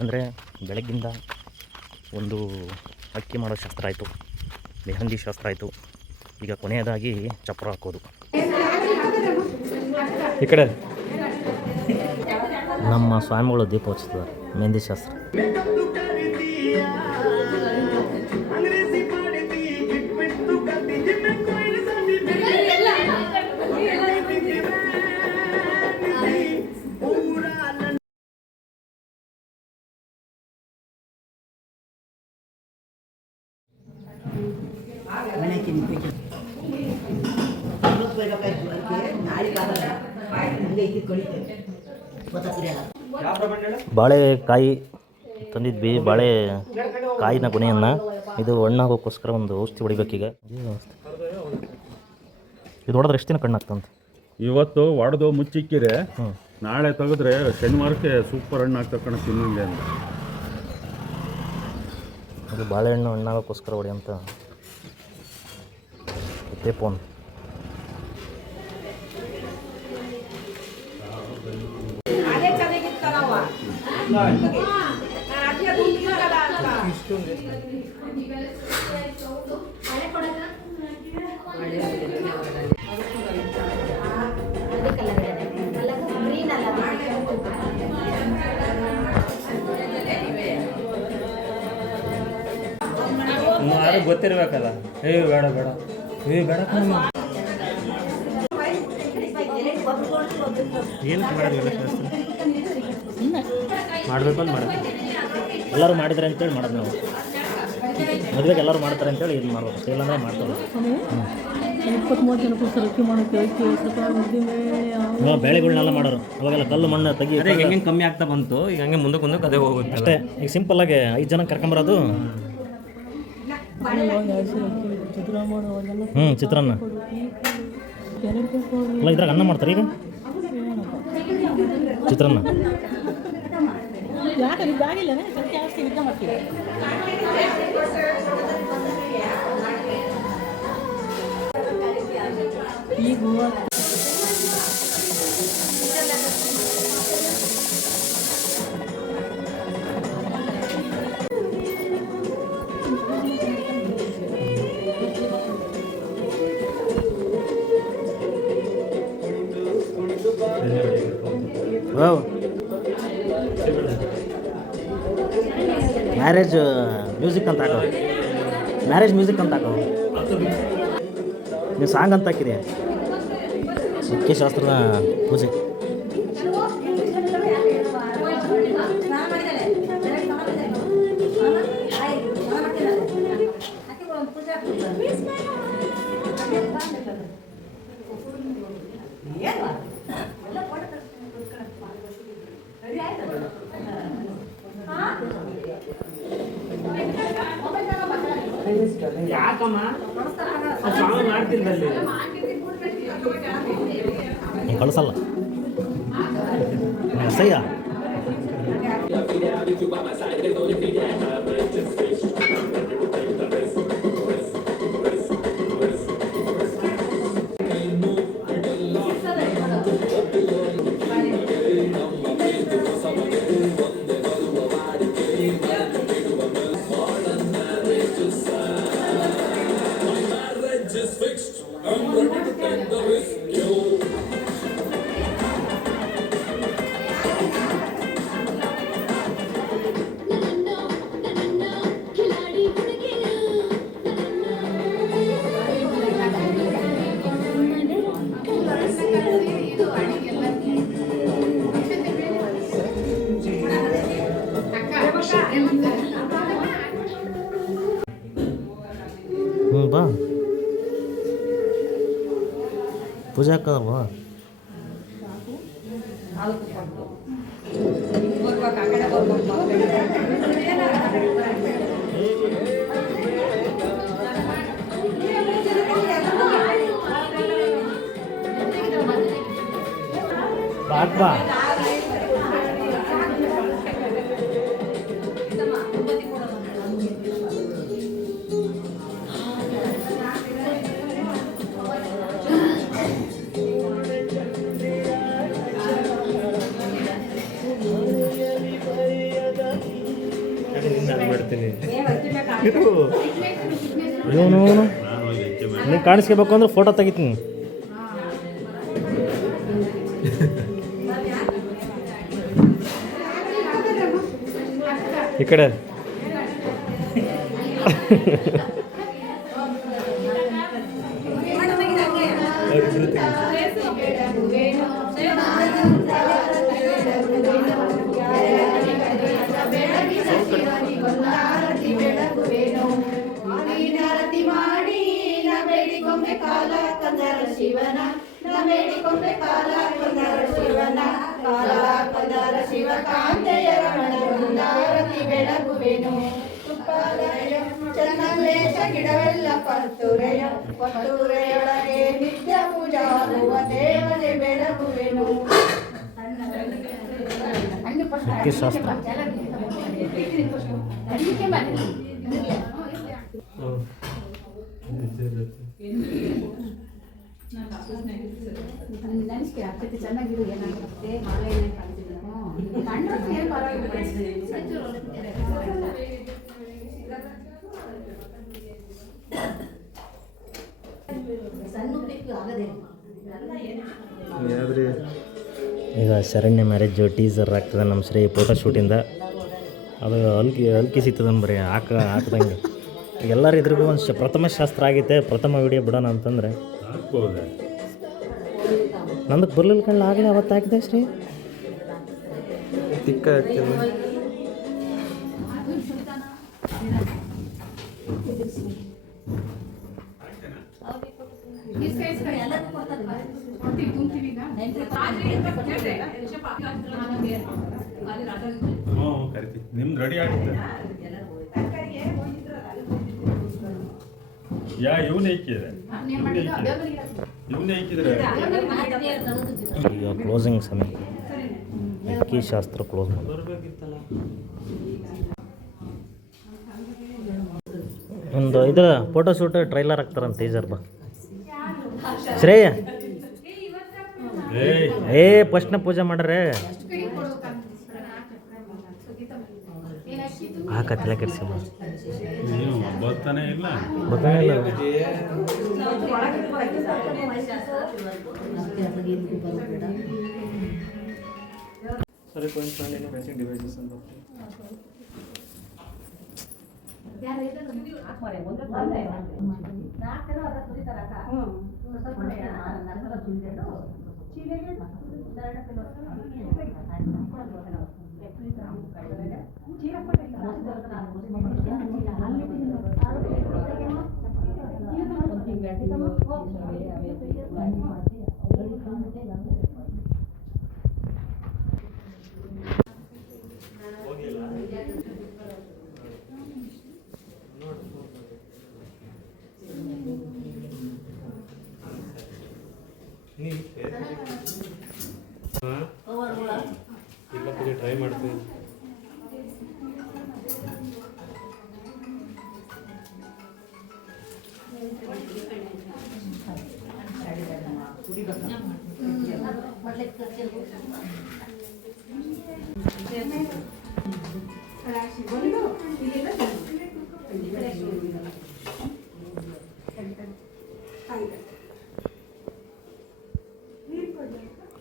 ಅಂದರೆ ಬೆಳಗ್ಗಿಂದ ಒಂದು ಅಕ್ಕಿ ಮಾಡೋ ಶಾಸ್ತ್ರ ಆಯಿತು, ಮೆಹಂದಿ ಶಾಸ್ತ್ರ ಆಯಿತು. ಈಗ ಕೊನೆಯದಾಗಿ ಚಪ್ಪರ ಹಾಕೋದು. ಈ ಕಡೆ ನಮ್ಮ ಸ್ವಾಮಿಗಳು ದೀಪ ಹಚ್ಚಿದ್ದಾರೆ. ಮೆಹಂದಿ ಶಾಸ್ತ್ರ. ಬಾಳೆಕಾಯಿ ತಂದಿದ್ವಿ. ಬಾಳೆ ಕಾಯಿನ ಕೊನೆಯನ್ನು ಇದು ಹಣ್ಣಾಗೋಕ್ಕೋಸ್ಕರ ಒಂದು ಔಷಧಿ ಹೊಡಿಬೇಕೀಗ. ಇದು ಹೊಡೆದ್ರೆ ಎಷ್ಟು ದಿನ ಕಣ್ಣಾಗ್ತಂತ? ಇವತ್ತು ಹೊಡೆದು ಮುಚ್ಚಿಕ್ಕಿದೆ, ನಾಳೆ ತೆಗೆದ್ರೆ ಶನಿವಾರಕ್ಕೆ ಸೂಪರ್ ಹಣ್ಣು ಆಗ್ತದೆ ಕಣ ತಿನ್ನಂಗೆ ಅಂತ. ಅದು ಬಾಳೆಹಣ್ಣು ಹಣ್ಣಾಗೋಕ್ಕೋಸ್ಕರ ಹೊಡೆಯಂತ ಫೋನ್. ಯಾರು ಗೊತ್ತಿರ್ಬೇಕಲ್ಲ. ಬೇಡ ಬೇಡ ಬೇಡ ಏನಕ್ಕೆ ಮಾಡೋದಿಲ್ಲ ಶಾಸ್ತ್ರ? ಮಾಡಬೇಕು ಅಂತ ಮಾಡೋದು. ಎಲ್ಲರೂ ಮಾಡಿದ್ರೆ ಅಂತೇಳಿ ಮಾಡೋದು ನಾವು. ಮದುವೆಗೆ ಎಲ್ಲರೂ ಮಾಡ್ತಾರೆ ಅಂತೇಳಿ ಇದು ಮಾಡ್ಬೇಕು. ಇಲ್ಲಾಂದರೆ ಮಾಡ್ತಾರೆ. 23 ಜನಕ್ಕೋಸ್ಕರ ಅಕ್ಕಿ ಮಾಡೋಕ್ಕೆ ಬೇಳೆಗಳನ್ನೆಲ್ಲ ಮಾಡೋರು. ಅವಾಗೆಲ್ಲ ಕಲ್ಲು ಮಣ್ಣು ತೆಗಿ ಹೆಂಗೆ ಕಮ್ಮಿ ಆಗ್ತಾ ಬಂತು. ಈಗ ಹಂಗೆ ಮುಂದಕ್ಕೆ ಅದೇ ಹೋಗುತ್ತೆ ಅಷ್ಟೇ. ಈಗ ಸಿಂಪಲ್ಲಾಗಿ 5 ಜನ ಕರ್ಕೊಂಬರೋದು. ಚಿತ್ರಾನ್ನ ಅಲ್ಲ, ಇದ್ರಾಗ ಅನ್ನ ಮಾಡ್ತಾರೆ ಈಗ. ಚಿತ್ರಾನ್ನ ಈಗ ಮ್ಯಾರೇಜ್ ಮ್ಯೂಸಿಕ್ ಅಂತ ಹಾಕೋ. ಮ್ಯಾರೇಜ್ ಮ್ಯೂಸಿಕ್ ಅಂತ ಹಾಕೋ. ನೀವು ಸಾಂಗ್ ಅಂತ ಹಾಕಿರಿ. ಮುಖ್ಯ ಶಾಸ್ತ್ರದ ಪೂಜೆ. ನೀವು ಕಳಿಸಲ್ಲ ಸಯ್ಯ. ಬಾ ಪೂಜೆ ಹಾಕೋದಲ್ವಾ? ಬಾ ಮಾಡ್ತೀನಿ. ಇವನು ನಾನು ಹೋಗಿ ಹೆಚ್ಚೆ ಮಾಡಿ ನೀನು ಕಾಣಿಸ್ಕೋಬೇಕು ಅಂದ್ರೆ ಫೋಟೋ ತೆಗಿತೀನಿ. ಈ ಕಡೆ ಚನ್ನಲ್ಲೇಶ ಗಿಡವೆಲ್ಲ ಪತ್ತುರೆಯೊಳಗೆ ನಿತ್ಯ ಪೂಜಾಗುವ ದೇವತೆ ಬೆಳಗುವೆನು. ಶಾಸ್ತ್ರ ನೆನೆಸ್ಕೆ ಆಗ್ತೈತೆ ಚೆನ್ನಾಗಿರು ಏನಾಗುತ್ತೆ ಮಾಲೆ ಏನೇ ಕಾಣ್ತಿಲ್ಲ ಕಂಡ್ರೆ ಏನು ಸಣ್ಣ ಬೇಕು ಆಗದೆ ಈಗ ಶರಣ್ಯ ಮ್ಯಾರೇಜ್ ಟೀಸರ್ ಆಗ್ತದೆ ನಮ್ಮ ಶ್ರೀ ಫೋಟೋ ಶೂಟಿಂದ. ಅದು ಅಲ್ಕಿ ಸಿಗ್ತದನ್ ಬರೀ ಹಾಕ್ದಂಗೆ ಎಲ್ಲರೂ ಇದ್ರಿಗೂ ಒಂದು ಪ್ರಥಮ ಶಾಸ್ತ್ರ ಆಗೈತೆ. ಪ್ರಥಮ ವಿಡಿಯೋ ಬಿಡೋಣ ಅಂತಂದರೆ ಹಾಕ್ಬೋದೆ. ನಂದಕ್ಕೆ ಬರಲಿಲ್ಲ ಕಣ್ಣ ಆಗಲೇ ಅವತ್ತು ಹಾಕಿದೆ ಶ್ರೀ ತಿಕ್ಕ ಹಾಕ್ತೀನಿ. ಹ್ಞೂ ಕರಿತೀವಿ. ನಿಮ್ದು ರೆಡಿ ಆಗುತ್ತೆ. ಇವನೇ ಇಕ್ಕಿದ್ರೆ ಈಗ ಕ್ಲೋಸಿಂಗ್ ಸಮಯ. ಅಕ್ಕಿ ಶಾಸ್ತ್ರ ಕ್ಲೋಸ್ ಮಾಡಿ ಒಂದು ಇದು ಫೋಟೋ ಶೂಟ್ ಟ್ರೈಲರ್ ಹಾಕ್ತಾರಂತ ಟೀಸರ್ ಬಾ ಶ್ರೇಯ. ಫಸ್ಟ್ನ ಪೂಜೆ ಮಾಡ್ರೆ ಹಾಕತ್ತಿಲ್ಲ ಕೆಡ್ಸಿ ನೀವು ಬರ್ತಾನೆ ಇಲ್ಲ. ಬರ್ತಾನೆ ಇಲ್ಲ. ಸರಿ ಡಿವೈಸಸ್ ಅಂತ ಟ್ರೈ ಮಾಡ್ತೀನಿ.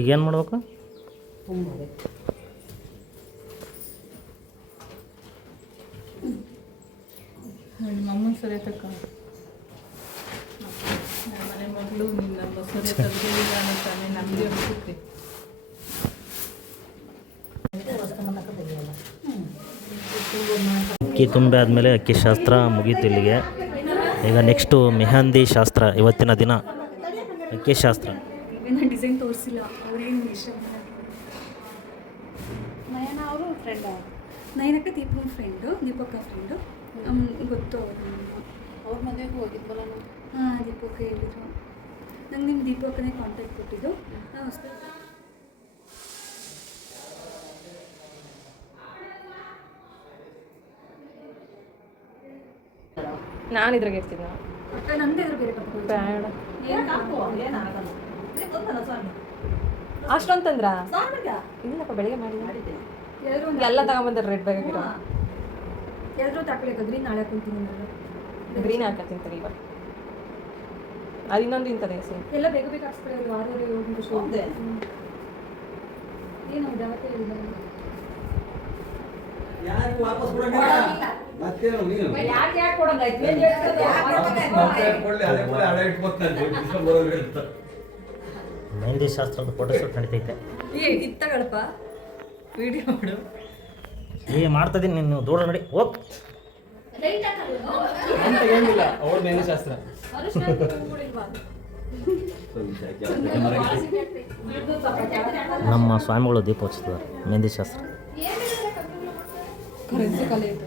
ಈಗೇನು ಮಾಡ್ಬೇಕು? ನಮ್ಮನ್ನ ಸರಿ ತಕ್ಕ ಮನೆ ಮಗಳು ನಿನ್ನ ಸರಿ ತೆಗೆದಿಲ್ಲ ಅಂತಾನೆ ನಮಗೆ ಅನಿಸುತ್ತೆ. ಅಕ್ಕಿ ತುಂಬಿ ಆದಮೇಲೆ ಅಕ್ಕಿ ಶಾಸ್ತ್ರ ಮುಗೀತು ಇಲ್ಲಿಗೆ. ಈಗ ನೆಕ್ಸ್ಟು ಮೆಹಂದಿ ಶಾಸ್ತ್ರ. ಇವತ್ತಿನ ದಿನ ಅಕ್ಕಿ ಶಾಸ್ತ್ರ. ಡಿಸೈನ್ ತೋರಿಸಿಲ್ಲ ಅವ್ರೇನು ಇಷ್ಟ. ನಯನ ಅವರು ಫ್ರೆಂಡ್ ನಯನಕ್ಕ ದೀಪಕ್ ಫ್ರೆಂಡು, ದೀಪಕ್ಕ ಫ್ರೆಂಡು ಗೊತ್ತು ಅವರು. ಅವ್ರ ಮದುವೆಗೆ ಹೋಗಿದ್ವಲ್ಲ ನಾವು. ಹಾಂ ದೀಪಕ್ ಹೇಳಿದ್ರು ನಂಗೆ. ನಿಮ್ಮ ದೀಪಕ್ಕನೇ ಕಾಂಟ್ಯಾಕ್ಟ್ ಕೊಟ್ಟಿದ್ದು. ನಾವು ನಾನು ಇದ್ರಾಗ ಇರ್ತೀನಿ. ನಂದೇದ್ರು ಬೇರೆ ಬೇಡ ಏನಾಗಲ್ಲ ಅಷ್ಟೊಂತಂದ್ರ ಇಲ್ಲಪ್ಪ ಬೆಳಿಗ್ಗೆ ಮಾಡಿ ಎಲ್ಲ ತಗೊಂಬಂದ್ರೆ ರೆಡ್ ಬ್ಯಾಗ್ ಆಗಿರೋ ಎಲ್ಲರೂ ತಗೊಳ್ಬೇಕು ಗ್ರೀನ್ ನಾಳೆ ಹಾಕೊಂತೀನಿ ನಾನು ಗ್ರೀನ್ ಹಾಕತ್ತೀನಿ ತಡಿ ಇವಾಗ ಅದು ಇನ್ನೊಂದು ಇಂಥದ್ದೇ ಸೇಮ್ ಎಲ್ಲ ಬೇಗ ಬೇಗ ಹಾಕ್ಸ್ಕೊಳ್ಳಿ ವಾರವರೆ ಹೋಗಿ ಏನು ಅವತ್ತೇ ಹೇಳಿದ್ದಾರೆ ಮೆಹಂದಿ ಶಾಸ್ತ್ರದ ಫೋಟೋಶೂಟ್ ನಡೀತೈತೆ. ಇತ್ತಗಳಪ್ಪ ವಿಡಿಯೋ ಮಾಡು. ಮಾಡ್ತಿದ್ದೀನಿ ನೀನು ದೂರ ನಡಿ ಹೋಗ್. ಅಂತ ಏನಿಲ್ಲ ಅವ್ರ ಮೆಹಂದಿ ಶಾಸ್ತ್ರ. ನಮ್ಮ ಸ್ವಾಮಿಗಳು ದೀಪ ಹಚ್ತಾರೆ ಮೆಹಂದಿ ಶಾಸ್ತ್ರ. ಕರೆನ್ಸಿ ಕಲೆ ಐತೆ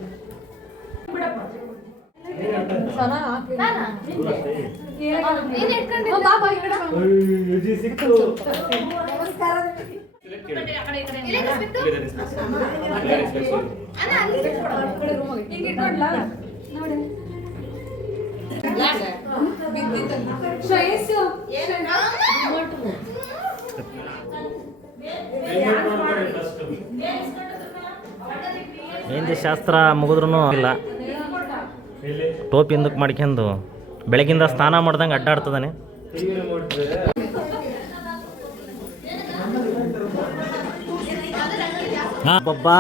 ಮೆಹಂದಿ ಶಾಸ್ತ್ರ ಮುಗಿದ್ರೂ ಇಲ್ಲ, ಟೋಪಿ ಹಿಂದಕ್ಕೆ ಮಾಡ್ಕೊಂಡು ಬೆಳಗಿಂದ ಸ್ನಾನ ಮಾಡ್ದಂಗೆ ಅಡ್ಡಾಡ್ತದಾನೆ. ಹಾಂ ಬಬ್ಬಾ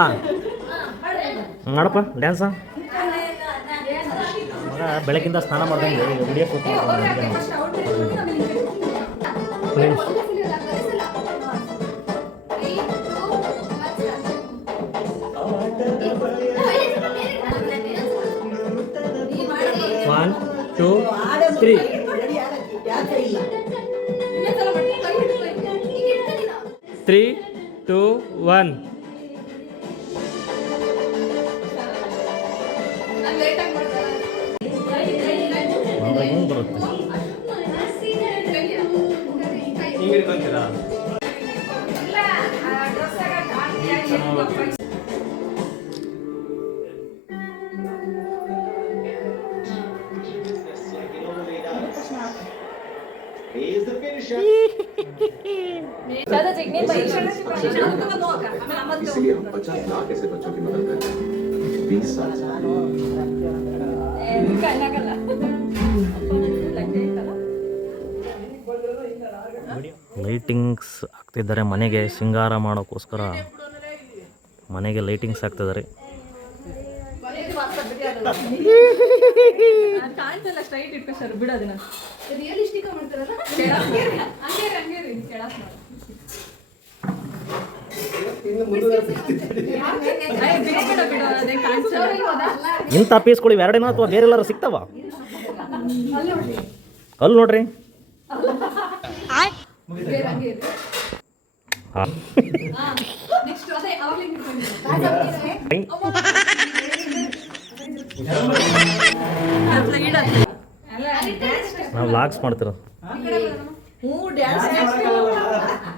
ಮಾಡಪ್ಪ ಡ್ಯಾನ್ಸ. ಮಗ ಬೆಳಗಿಂದ ಸ್ನಾನ ಮಾಡ್ದಂಗೆ ವಿಡಿಯೋ One, two, three. 3, 2, 1. ಹೆಂಗೆ ಬರುತ್ತೆ ಹಿಂಗೆ ಹಿಡ್ಕೊಂತೀರಾ? इसलिए हम 50 लाख ऐसे बच्चों की मदद करते हैं 20 साल से। ಲೈಟಿಂಗ್ಸ್ ಹಾಕ್ತಿದ್ದಾರೆ ಮನೆಗೆ ಶೃಂಗಾರ ಮಾಡೋಕ್ಕೋಸ್ಕರ. ಮನೆಗೆ ಲೈಟಿಂಗ್ಸ್ ಹಾಕ್ತಿದ್ದಾರೆ. ಕಾಣ್ತಲ್ಲ ಸ್ಟ್ರೈಟ್ ಇಟ್ಕೊ ಸರ್ ಬಿಡೋದಿನ ರಿಯಲಿಸ್ಟಿಕ್ ಮಾಡ್ತಾರಲ್ಲ ಇಂಥ ಪೀಸ್ಗಳು ಎರಡೇನೋ ಅಥವಾ ಬೇರೆ ಎಲ್ಲರೂ ಸಿಗ್ತಾವ? ಅಲ್ಲಿ ನೋಡ್ರಿ. ನಾವು ಲಾಗ್ಸ್ ಮಾಡ್ತಿರೋದು.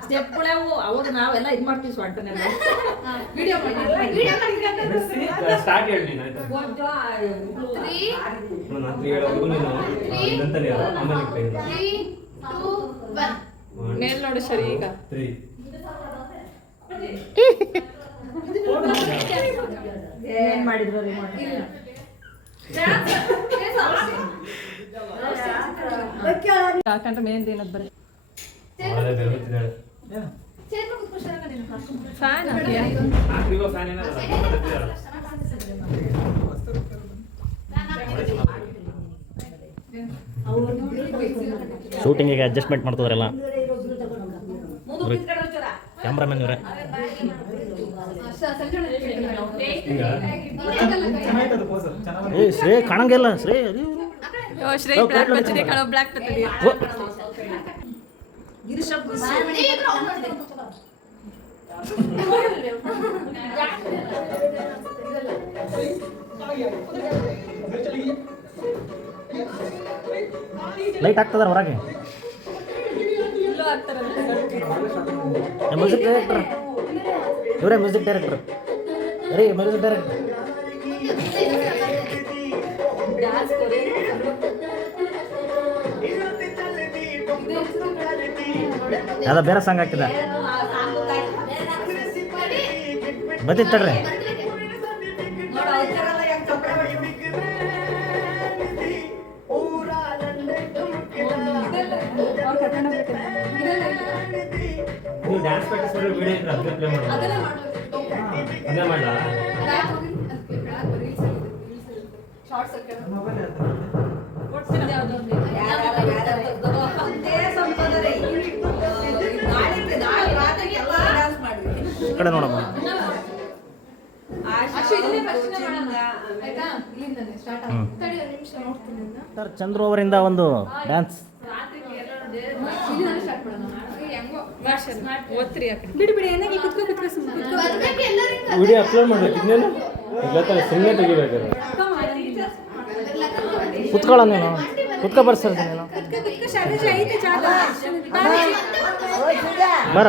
ಸ್ಟೆಪ್ಗಳವು ಅವಾಗ ನಾವೆಲ್ಲ ಇದು ಮಾಡ್ತೀವಿ ಸ್ವಂಟನೆಲ್ಲ ವಿಡಿಯೋ ಸ್ಟಾರ್ಟ್ ಹೇಳಿ ನೀನು ಆಯ್ತಾ? ನಾನು 3 ಹೇಳೋವರೆಗೂ ನೀನು ಇದಂತಾನೆ ಹೇಳು, ಆಮೇಲೆ ಕೈ ಮೇಲ್ ನೋಡು ಸರಿ ಈಗ 3. ಏನ್ ಮಾಡಿದ್ರು ಯಾಕಂದ್ರೆ ಮೆಹಂದಿ ಏನದ್ ಬರೀ ಅವಳೇ ಬೆಳಗುತ್ತಿದ್ದಾಳೆ. ಫ್ಯಾನ್ ಹಾಕ್ರಿಗೋ ಫ್ಯಾನ್ ಏನಾರ ಶೂಟಿಂಗಿಗೆ ಅಡ್ಜಸ್ಟ್ಮೆಂಟ್ ಮಾಡ್ತಿದ್ರಲ್ಲ ಕ್ಯಾಮ್ರಾಮನ್ ಇವರೇ. ಶ್ರೇ ಕಾಣಂಗಿಲ್ಲ ಶ್ರೇ. ಶ್ರೀ ಬ್ಲ್ಯಾಕ್ ಬಚ್ಚಿದೆ ಕಣೋ ಬ್ಲ್ಯಾಕ್ ಬಚ್ಚಿದೆ ಲೈಟ್ ಹಾಕ್ತದಾರ ಹೊರಗೆ. ಇಲ್ಲೂ ಆಗ್ತಾರಲ್ಲ ಮ್ಯೂಸಿಕ್ ಡೈರೆಕ್ಟರ್ ಇವರೇ, ಮ್ಯೂಸಿಕ್ ಡೈರೆಕ್ಟರ್ ರೀ, ಮ್ಯೂಸಿಕ್ ಡೈರೆಕ್ಟರ್. ಯಾವ್ದೋ ಬೇರೆ ಸಾಂಗ್ ಹಾಕಿದ ಬತ್ತಿತ್ತಡ್ರಿ. ನೀವು ಡ್ಯಾನ್ಸ್ ಪ್ರಾಕ್ಟೀಸ್ ಮಾಡೋ ವಿಡಿಯೋ ಇದ್ರೆ ಅದಕ್ಕೆ ಪ್ಲೇ ಮಾಡೋದು ಅದೇ ಮಾಡಲ್ಲ ಈ ಕಡೆ ನೋಡಮ್ಮ. ಸರ್ ಚಂದ್ರು ಅವರಿಂದ ಒಂದು ಡ್ಯಾನ್ಸ್. ಬಿಡಿ ಬಿಡಿ ಏನಾಗಿ ಕುತ್ಕೋ ವಿಡಿಯೋ ಅಪ್ಲೋಡ್ ಮಾಡ್ಬೇಕು ಇನ್ನೇನು ಇಲ್ಲ ಸುಮ್ಮನೆ ತೆಗಿಬೇಕಾದ್ರೆ ಕುತ್ಕೊಳ್ಳ ನೀನು ಕುತ್ಕೊ ಬರ್ಸರ್ ನೀನು ಶಾಲೆಜಿ ಐತೆ ಜಾಗ ಬರ.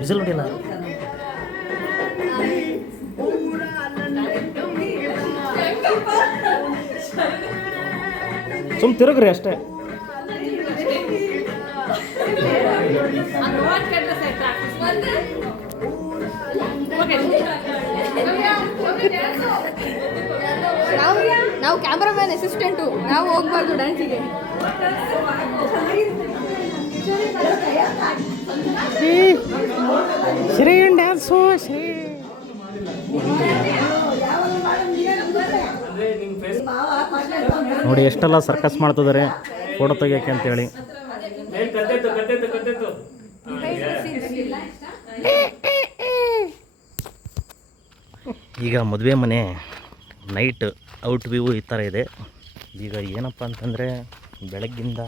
ವಿಸಿಲ್ ಹೊಡಿಲ್ಲ. ಸುಮ್ ತಿರುಗ್ರಿ ಅಷ್ಟೇ. ನಾವು ಕ್ಯಾಮ್ರಾಮ್ಯಾನ್ ಅಸಿಸ್ಟೆಂಟು, ನಾವು ಹೋಗ್ಬಾರ್ದು ಡ್ಯಾನ್ಸಿಗೆ. ಶ್ರೀನ್ ಡ್ಯಾನ್ಸು ಶ್ರೀ. ನೋಡಿ ಎಷ್ಟೆಲ್ಲ ಸರ್ಕಸ್ ಮಾಡ್ತಿದ್ದಾರೆ ಫೋಟೋ ತೆಗಿಯೋಕ್ಕೆ ಅಂತೇಳಿ. ಈಗ ಮದುವೆ ಮನೆ ನೈಟ್ ಔಟ್ ವ್ಯೂ ಈ ಥರ ಇದೆ. ಈಗ ಏನಪ್ಪ ಅಂತಂದರೆ ಬೆಳಗ್ಗಿಂದ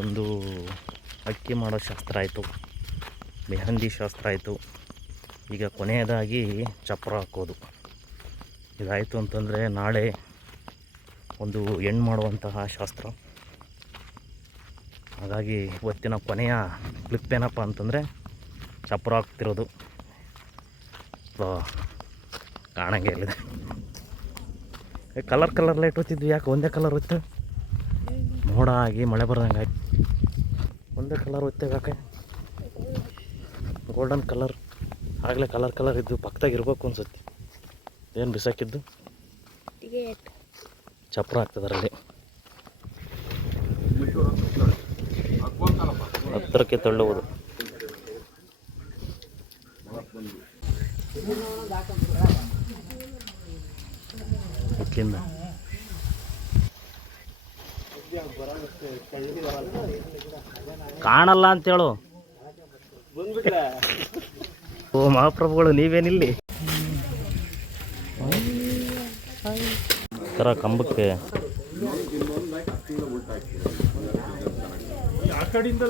ಒಂದು ಅಕ್ಕಿ ಮಾಡೋ ಶಾಸ್ತ್ರ ಆಯಿತು, ಮೆಹಂದಿ ಶಾಸ್ತ್ರ ಆಯಿತು. ಈಗ ಕೊನೆಯದಾಗಿ ಚಪ್ರ ಹಾಕೋದು ಇದಾಯಿತು ಅಂತಂದರೆ ನಾಳೆ ಒಂದು ಹೆಣ್ಣು ಮಾಡುವಂತಹ ಶಾಸ್ತ್ರ. ಹಾಗಾಗಿ ಇವತ್ತಿನ ಕೊನೆಯ ಕ್ಲಿಪ್ ಏನಪ್ಪ ಅಂತಂದರೆ ಚಪ್ರ ಹಾಕ್ತಿರೋದು. ಕಾಣಂಗೆ ಇಲ್ಲಿದೆ. ಕಲರ್ ಲೈಟ್ ಹೊತ್ತಿದ್ವಿ, ಯಾಕೆ ಒಂದೇ ಕಲರ್ ಹೊತ್ತು ಮೋಡ ಆಗಿ ಮಳೆ ಬರ್ದಂಗೆ ಆಯ್ತು. ಒಂದೇ ಕಲರ್ ಹೊತ್ತೇವೆ ಯಾಕೆ? ಗೋಲ್ಡನ್ ಕಲರ್ ಆಗಲೇ ಕಲರ್ ಇದ್ದು ಪಕ್ಕದಾಗ ಇರ್ಬೇಕು ಅನ್ಸುತ್ತೆ. ಏನು ಬಿಸಾಕಿದ್ದು ಚಪ್ರ ಹಾಕ್ತಿದಾರಲ್ಲಿ. ಹತ್ತಿರಕ್ಕೆ ತಳ್ಳುವುದು. ಇಲ್ಲಿಂದ ಕಾಣಲ್ಲ ಅಂತೇಳು. ಓ ಮಹಾಪ್ರಭುಗಳು ನೀವೇನಿಲ್ಲಿ ಥರ ಕಂಬಕ್ಕೆ ಆ ಕಡೆಯಿಂದ